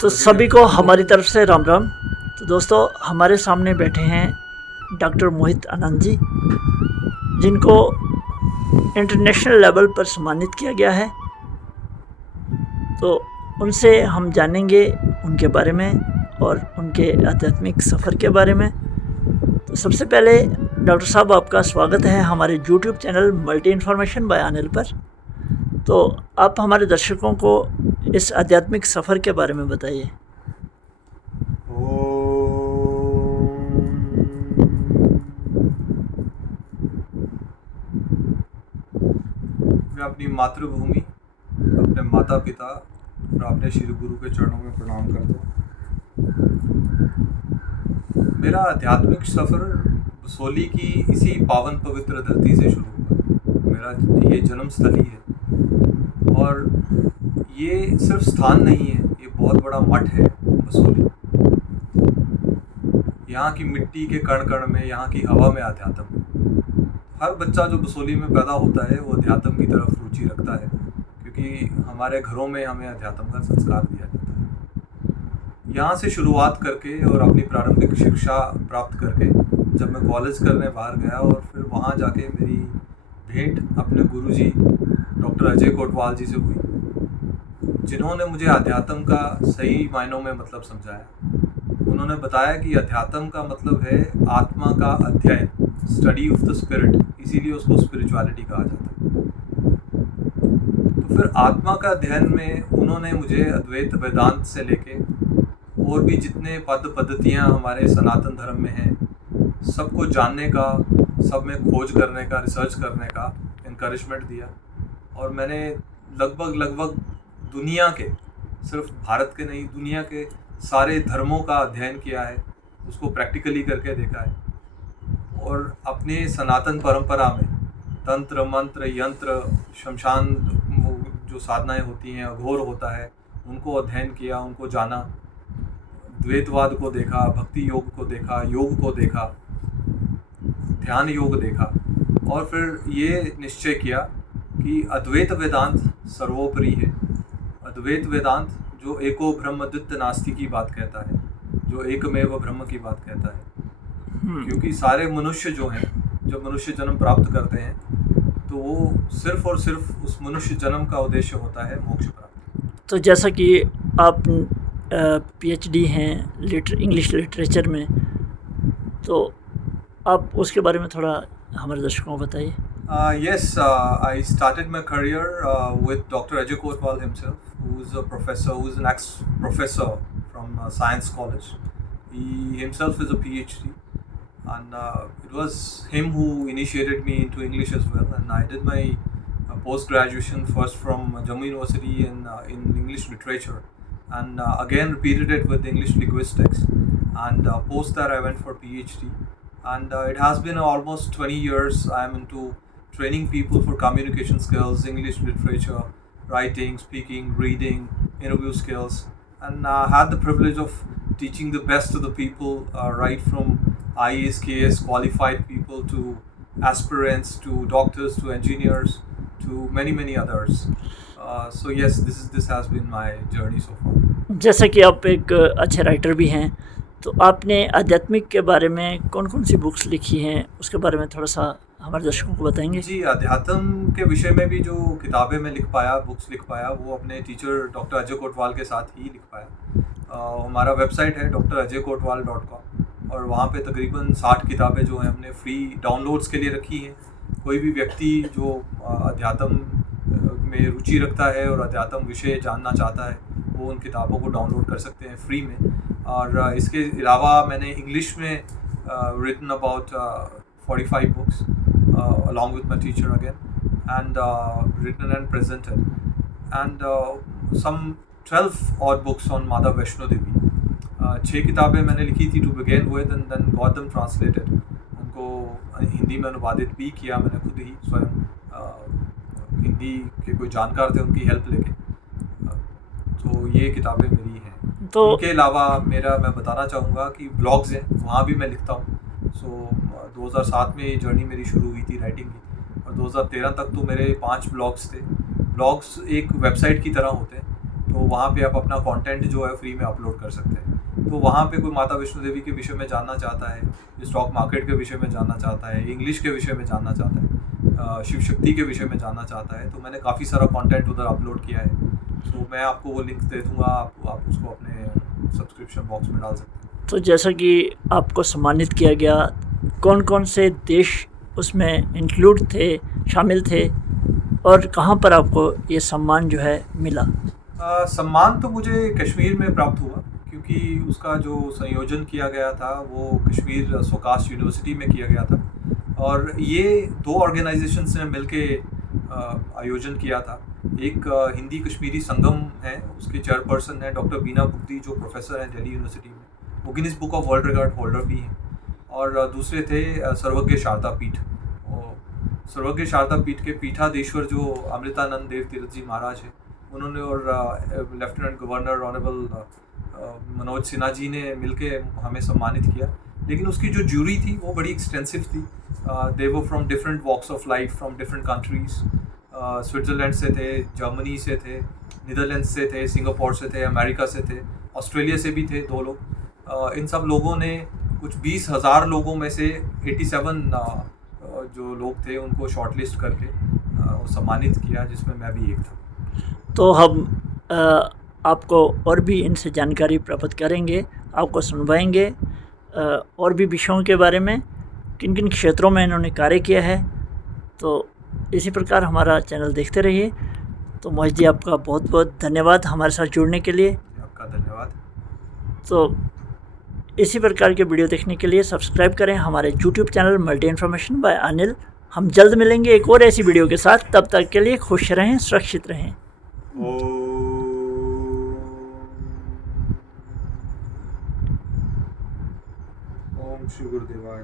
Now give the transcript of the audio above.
तो सभी को हमारी तरफ से राम राम। तो दोस्तों, हमारे सामने बैठे हैं डॉक्टर मोहित आनंद जी, जिनको इंटरनेशनल लेवल पर सम्मानित किया गया है। तो उनसे हम जानेंगे उनके बारे में और उनके आध्यात्मिक सफ़र के बारे में। तो सबसे पहले डॉक्टर साहब, आपका स्वागत है हमारे YouTube channel multi information bye Anil पर। तो आप हमारे दर्शकों को इस आध्यात्मिक सफ़र के बारे में बताइए। मैं अपनी मातृभूमि, अपने माता पिता और अपने श्री गुरु के चरणों में प्रणाम करता हूँ। मेरा आध्यात्मिक सफ़र बसोली की इसी पावन पवित्र धरती से शुरू हुआ। मेरा ये जन्म स्थली है और ये सिर्फ स्थान नहीं है, ये बहुत बड़ा मठ है बसोली। यहाँ की मिट्टी के कण कण में, यहाँ की हवा में अध्यात्म है। हर बच्चा जो बसोली में पैदा होता है वो अध्यात्म की तरफ रुचि रखता है, क्योंकि हमारे घरों में हमें अध्यात्म का संस्कार दिया जाता है। यहाँ से शुरुआत करके और अपनी प्रारंभिक शिक्षा प्राप्त करके जब मैं कॉलेज करने बाहर गया और फिर वहाँ जाके मेरी भेंट अपने गुरुजी डॉक्टर अजय कोटवाल जी से हुई, जिन्होंने मुझे अध्यात्म का सही मायनों में मतलब समझाया। उन्होंने बताया कि अध्यात्म का मतलब है आत्मा का अध्ययन, स्टडी ऑफ द स्पिरिट, इसीलिए उसको स्पिरिचुअलिटी कहा जाता है। तो फिर आत्मा का अध्ययन में उन्होंने मुझे अद्वैत वेदांत से लेके और भी जितने पद पद्धतियाँ हमारे सनातन धर्म में हैं, सबको जानने का, सब में खोज करने का, रिसर्च करने का इनकरेजमेंट दिया। और मैंने लगभग दुनिया के, सिर्फ भारत के नहीं, दुनिया के सारे धर्मों का अध्ययन किया है, उसको प्रैक्टिकली करके देखा है। और अपने सनातन परंपरा में तंत्र मंत्र यंत्र शमशान जो साधनाएं होती हैं, अघोर होता है, उनको अध्ययन किया, उनको जाना, द्वैतवाद को देखा, भक्ति योग को देखा, योग को देखा, ध्यान योग देखा। और फिर ये निश्चय किया कि अद्वैत वेदांत सर्वोपरि है। अद्वैत वेदांत जो एको ब्रह्म द्वितीय नास्ति की बात कहता है, जो एकमेव ब्रह्म की बात कहता है। क्योंकि सारे मनुष्य जो हैं, जब मनुष्य जन्म प्राप्त करते हैं तो वो सिर्फ और सिर्फ उस मनुष्य जन्म का उद्देश्य होता है मोक्ष प्राप्ति। तो जैसा कि आप पीएचडी हैं इंग्लिश लिटरेचर में, तो आप उसके बारे में थोड़ा हमारे दर्शकों को बताइए। Yes, I started my career with Dr. Ajay Kotwal himself, who is a professor, who is an ex-professor from Science College. He himself is a PhD, and it was him who initiated me into English as well. And I did my post-graduation first from Jammu University in English literature, and again repeated it with English linguistics. And post that I went for PhD, and it has been almost 20 years I am into training people for communication skills, English literature, writing, speaking, reading, interview skills, and had the privilege of teaching the best of the people, right from IAS, KS qualified people to aspirants, to doctors, to engineers, to many others. So yes, this has been my journey so far. जैसा कि आप एक अच्छे writer भी हैं, तो आपने आध्यात्मिक के बारे में कौन कौन सी बुक्स लिखी हैं, उसके बारे में थोड़ा सा हमारे दर्शकों को बताएंगे? जी, अध्यात्म के विषय में भी जो किताबें मैं लिख पाया, बुक्स लिख पाया, वो अपने टीचर डॉक्टर अजय कोटवाल के साथ ही लिख पाया। हमारा वेबसाइट है drajayKotwal.com, और वहाँ पे तकरीबन 60 किताबें जो हैं हमने फ्री डाउनलोड्स के लिए रखी हैं। कोई भी व्यक्ति जो अध्यात्म में रुचि रखता है और अध्यात्म विषय जानना चाहता है, वो उन किताबों को डाउनलोड कर सकते हैं फ्री में। और इसके अलावा मैंने इंग्लिश में written about 45 books along with my teacher again, and written and presented, and some 12 odd books on Mata Vaishno Devi. 6 किताबें मैंने लिखी थी to begin with, and then got them translated. उनको हिंदी में अनुवादित भी किया मैंने खुद ही स्वयं, हिंदी के कोई जानकार थे उनकी हेल्प लेके। तो ये किताबें मेरी हैं। तो उनके अलावा मैं बताना चाहूँगा कि ब्लॉग्स हैं, वहाँ भी मैं लिखता हूँ। 2007 में ये जर्नी मेरी शुरू हुई थी राइटिंग की, और 2013 तक तो मेरे 5 ब्लॉग्स थे। ब्लॉग्स एक वेबसाइट की तरह होते हैं, तो वहाँ पे आप अपना कंटेंट जो है फ्री में अपलोड कर सकते हैं। तो वहाँ पे कोई माता वैष्णो देवी के विषय में जानना चाहता है, स्टॉक मार्केट के विषय में जानना चाहता है, इंग्लिश के विषय में जानना चाहता है, शिव शक्ति के विषय में जानना चाहता है, तो मैंने काफ़ी सारा कंटेंट उधर अपलोड किया है। तो मैं आपको वो लिंक दे दूँगा, आप उसको अपने सब्सक्रिप्शन बॉक्स में डाल सकते हैं। तो जैसा कि आपको सम्मानित किया गया, कौन कौन से देश उसमें इंक्लूड थे, शामिल थे, और कहाँ पर आपको ये सम्मान जो है मिला? सम्मान तो मुझे कश्मीर में प्राप्त हुआ, क्योंकि उसका जो संयोजन किया गया था वो कश्मीर स्वकास्ट यूनिवर्सिटी में किया गया था, और ये 2 ऑर्गेनाइजेशंस ने मिलके आयोजन किया था। एक हिंदी कश्मीरी संगम है, उसके चेयरपर्सन है डॉक्टर बीना बुद्दी, जो प्रोफेसर हैं दिल्ली यूनिवर्सिटी में, वो Guinness book of world record holder भी हैं। और दूसरे थे सर्वज्ञ शारदा पीठ। सर्वज्ञ शारदा पीठ के पीठाधीश्वर जो अमृतानंद देव तीर्थ जी महाराज हैं, उन्होंने और lieutenant governor honourable Manoj Sinha ji ने मिलके हमें सम्मानित किया। लेकिन उसकी जो ज्यूरी थी वो बड़ी एक्सटेंसिव थी। They were from different walks of life, from different countries. Switzerland से थे, जर्मनी से थे, नीदरलैंड्स से थे, सिंगापुर से थे, अमेरिका से थे, ऑस्ट्रेलिया से भी थे 2 लोग। इन सब लोगों ने कुछ 20,000 लोगों में से 87 जो लोग थे उनको शॉर्टलिस्ट करके सम्मानित किया, जिसमें मैं भी एक था। तो हम आपको और भी इनसे जानकारी प्राप्त करेंगे, आपको सुनवाएंगे और भी विषयों के बारे में, किन किन क्षेत्रों में इन्होंने कार्य किया है। तो इसी प्रकार हमारा चैनल देखते रहिए। तो मोहित जी, आपका बहुत बहुत धन्यवाद हमारे साथ जुड़ने के लिए। आपका धन्यवाद। तो इसी प्रकार के वीडियो देखने के लिए सब्सक्राइब करें हमारे YouTube channel multi information bye Anil. हम जल्द मिलेंगे एक और ऐसी वीडियो के साथ। तब तक के लिए खुश रहें, सुरक्षित रहें। ओम श्री गुरुदेवाय।